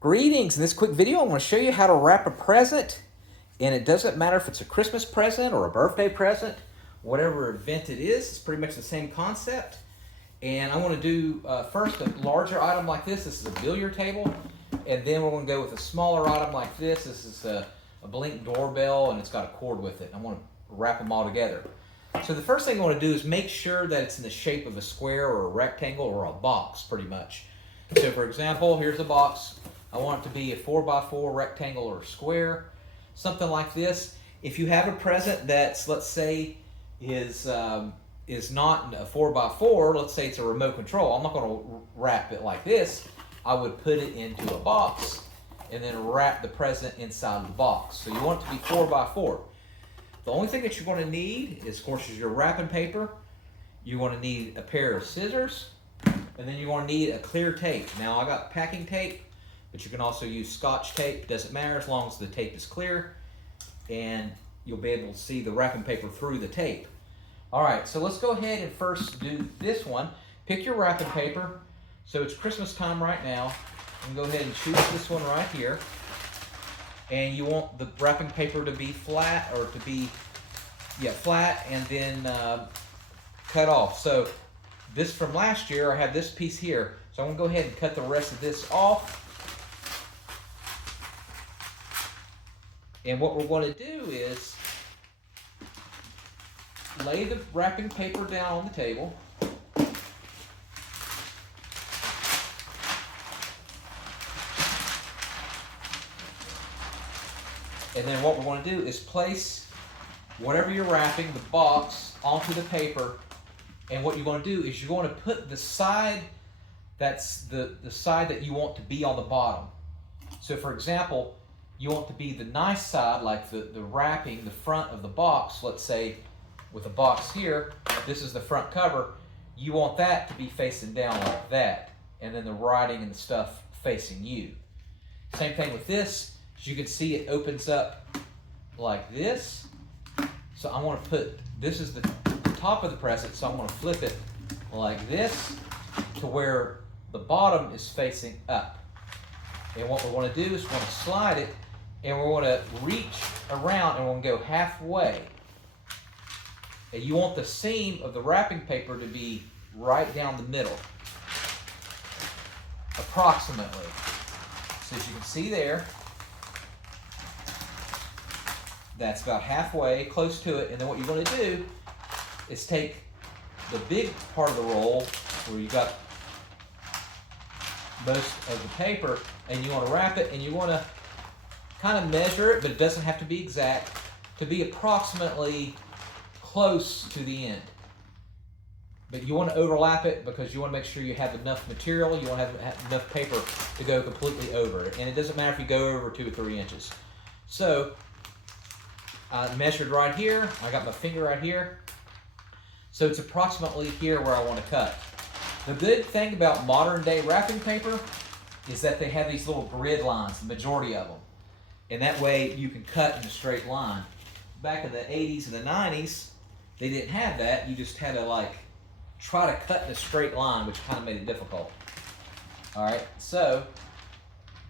Greetings. In this quick video, I'm going to show you how to wrap a present. And it doesn't matter if it's a Christmas present or a birthday present, whatever event it is, it's pretty much the same concept. And I want to do first a larger item like this. This is a billiard table. And then we're going to go with a smaller item like this. This is a Blink doorbell, and it's got a cord with it. I want to wrap them all together. So the first thing I want to do is make sure that it's in the shape of a square or a rectangle or a box, pretty much. So for example, here's the box. I want it to be a 4x4 rectangle or square, something like this. If you have a present that's, let's say, is not a 4x4, let's say it's a remote control, I'm not going to wrap it like this. I would put it into a box and then wrap the present inside of the box. So you want it to be 4x4. The only thing that you're going to need is, of course, is your wrapping paper. You're going to need a pair of scissors, and then you're going to need a clear tape. Now, I got packing tape, but you can also use Scotch tape. Doesn't matter as long as the tape is clear, and you'll be able to see the wrapping paper through the tape. All right, so let's go ahead and first do this one. Pick your wrapping paper. So it's Christmas time right now. And go ahead and choose this one right here. And you want the wrapping paper to be flat, or to be, flat, and then cut off. So this from last year, I have this piece here. So I'm gonna go ahead and cut the rest of this off. And what we're going to do is lay the wrapping paper down on the table. And then what we're going to do is place whatever you're wrapping, the box, onto the paper. And what you're going to do is you're going to put the side that's the side that you want to be on the bottom. So for example, you want to be the nice side, like the wrapping, the front of the box. Let's say with the box here, this is the front cover. You want that to be facing down like that. And then the writing and the stuff facing you. Same thing with this. As you can see, it opens up like this. So I want to put, this is the top of the present, so I'm going to flip it like this to where the bottom is facing up. And what we want to do is we want to slide it, and we're going to reach around, and we're going to go halfway. And you want the seam of the wrapping paper to be right down the middle, approximately. So as you can see there, that's about halfway, close to it. And then what you're going to do is take the big part of the roll where you got most of the paper, and you want to wrap it, and you want to kind of measure it, but it doesn't have to be exact, to be approximately close to the end. But you want to overlap it because you want to make sure you have enough material, you want to have enough paper to go completely over it. And it doesn't matter if you go over 2 or 3 inches. So I measured right here, I got my finger right here. So it's approximately here where I want to cut. The good thing about modern day wrapping paper is that they have these little grid lines, the majority of them. And that way you can cut in a straight line. Back in the 80s and the 90s, they didn't have that. You just had to try to cut in a straight line, which kind of made it difficult. All right, so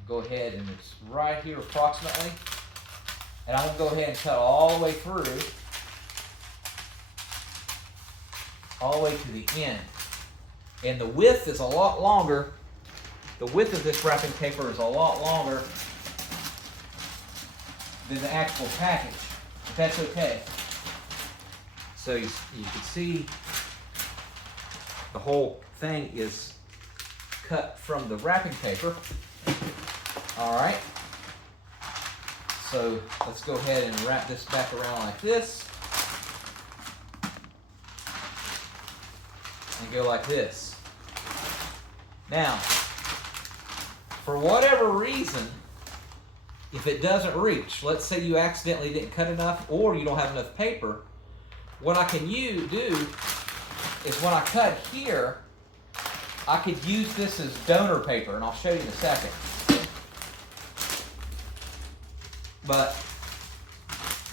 go ahead, and it's right here approximately. And I'm going to go ahead and cut all the way through, all the way to the end. And the width is a lot longer. The width of this wrapping paper is a lot longer than the actual package, but that's okay. So you can see the whole thing is cut from the wrapping paper. All right. So let's go ahead and wrap this back around like this. And go like this. Now, for whatever reason, if it doesn't reach, let's say you accidentally didn't cut enough or you don't have enough paper, what I can do is when I cut here, I could use this as donor paper, and I'll show you in a second. But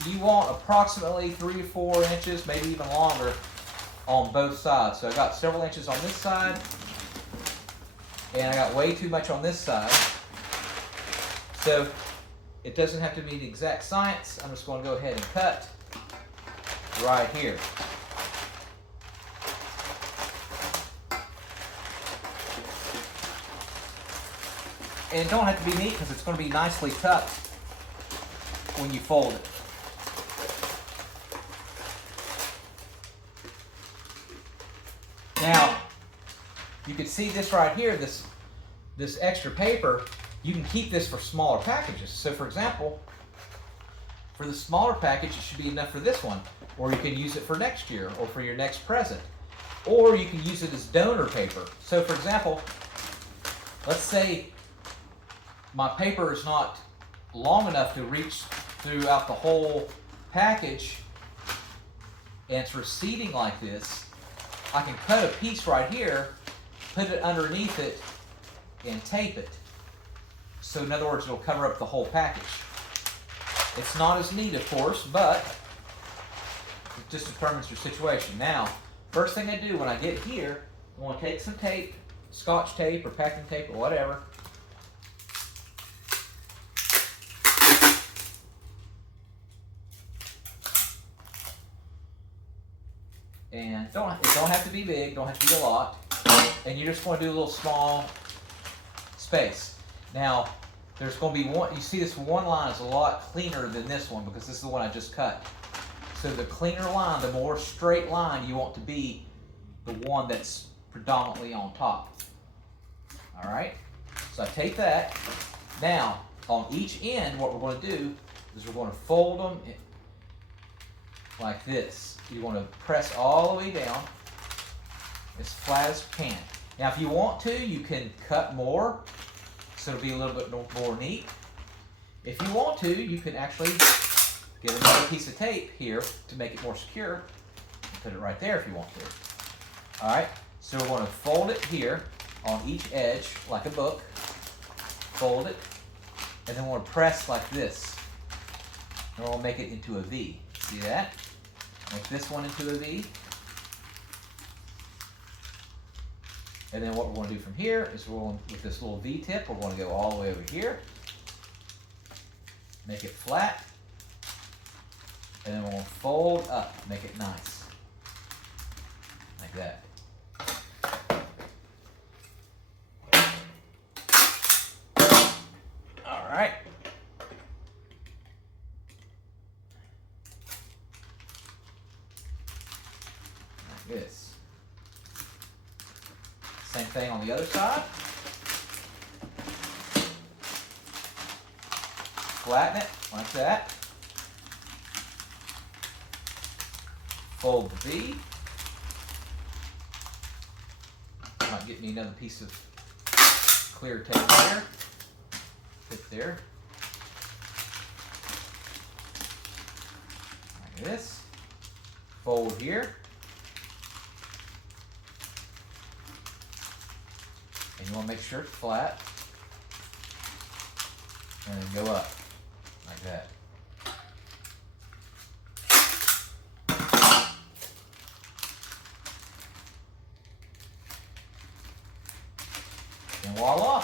you want approximately 3 to 4 inches, maybe even longer, on both sides. So I got several inches on this side, and I got way too much on this side. So it doesn't have to be the exact science. I'm just going to go ahead and cut right here. And it don't have to be neat because it's going to be nicely tucked when you fold it. Now, you can see this right here, this extra paper, you can keep this for smaller packages. So for example, for the smaller package, it should be enough for this one. Or you can use it for next year or for your next present. Or you can use it as donor paper. So for example, let's say my paper is not long enough to reach throughout the whole package and it's receding like this. I can cut a piece right here, put it underneath it, and tape it. So in other words, it'll cover up the whole package. It's not as neat, of course, but it just determines your situation. Now, first thing I do when I get here, I want to take some tape, Scotch tape or packing tape or whatever. And it don't have to be big, don't have to be a lot. And you just want to do a little small space. Now, there's going to be one, you see this one line is a lot cleaner than this one because this is the one I just cut. So the cleaner line, the more straight line you want to be the one that's predominantly on top. All right, so I take that. Now, on each end, what we're going to do is we're going to fold them like this. You want to press all the way down as flat as you can. Now, if you want to, you can cut more, so it'll be a little bit more neat. If you want to, you can actually get another piece of tape here to make it more secure. Put it right there if you want to. All right, so we're going to fold it here on each edge like a book. Fold it, and then we're going to press like this. And we'll make it into a V. See that? Make this one into a V. And then what we're going to do from here is we're going, with this little V tip, we're going to go all the way over here. Make it flat. And then we're going to fold up, make it nice. Like that. All right. Like this. Same thing on the other side. Flatten it like that. Fold the V. Might get me another piece of clear tape there. Fit there. Like this. Fold here. And you want to make sure it's flat. And then go up like that. And voila.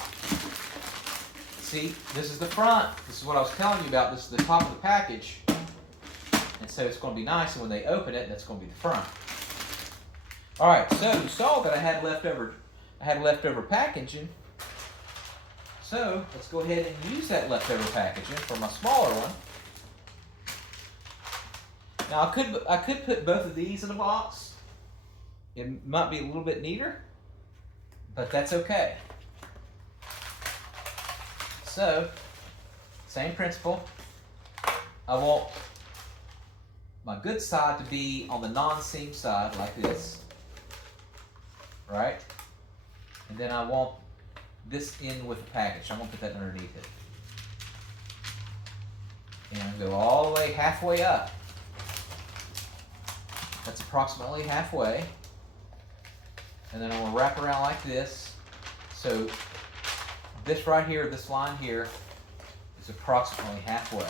See, this is the front. This is what I was telling you about. This is the top of the package. And so it's going to be nice. And when they open it, that's going to be the front. All right, so you saw that I had leftover packaging. So let's go ahead and use that leftover packaging for my smaller one. Now I could put both of these in a box. It might be a little bit neater, but that's okay. So, same principle. I want my good side to be on the non-seam side like this, right? And then I want this in with the package. I'm going to put that underneath it. And go all the way halfway up. That's approximately halfway. And then I'm going to wrap around like this. So this right here, this line here, is approximately halfway.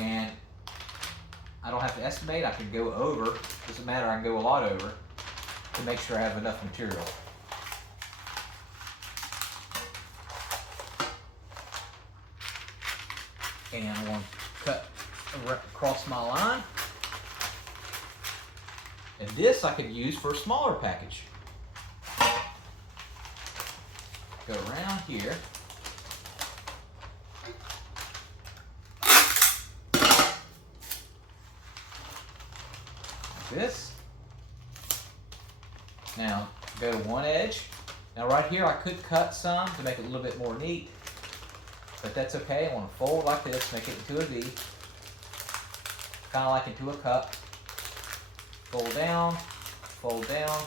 And I don't have to estimate, I can go over. Doesn't matter, I can go a lot over to make sure I have enough material. And I'm going to cut across my line. And this I could use for a smaller package. Go around here. Like this. Now, go to one edge. Now right here I could cut some to make it a little bit more neat. But that's okay. I want to fold like this, make it into a V. Kind of like into a cup. Fold down, fold down.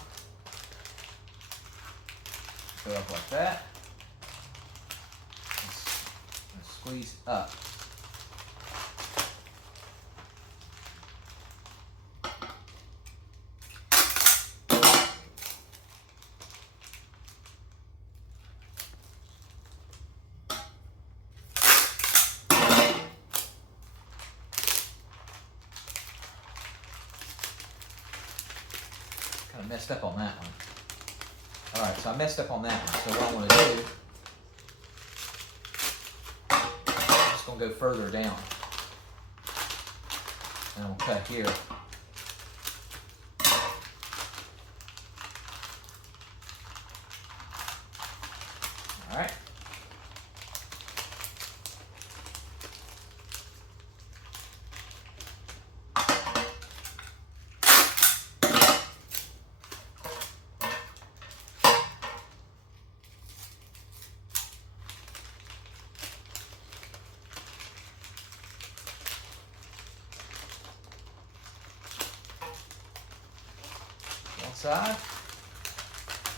Go up like that. And squeeze up. Kind of messed up on that one. Alright, so I messed up on that one. So what I want to do, I'm just going to go further down. And we'll cut here. Alright. Side.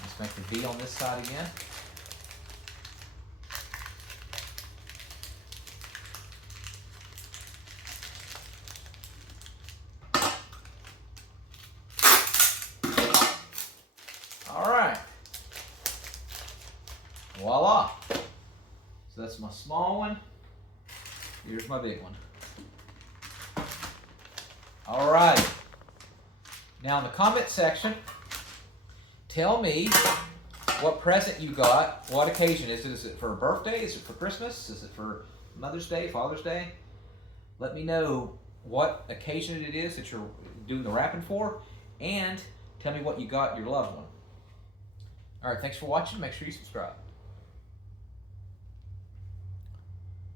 Let's make the V on this side again. All right. Voila. So that's my small one. Here's my big one. All right. Now in the comment section, tell me what present you got, what occasion is it? Is it for a birthday? Is it for Christmas? Is it for Mother's Day, Father's Day? Let me know what occasion it is that you're doing the wrapping for, and tell me what you got your loved one. All right, thanks for watching. Make sure you subscribe.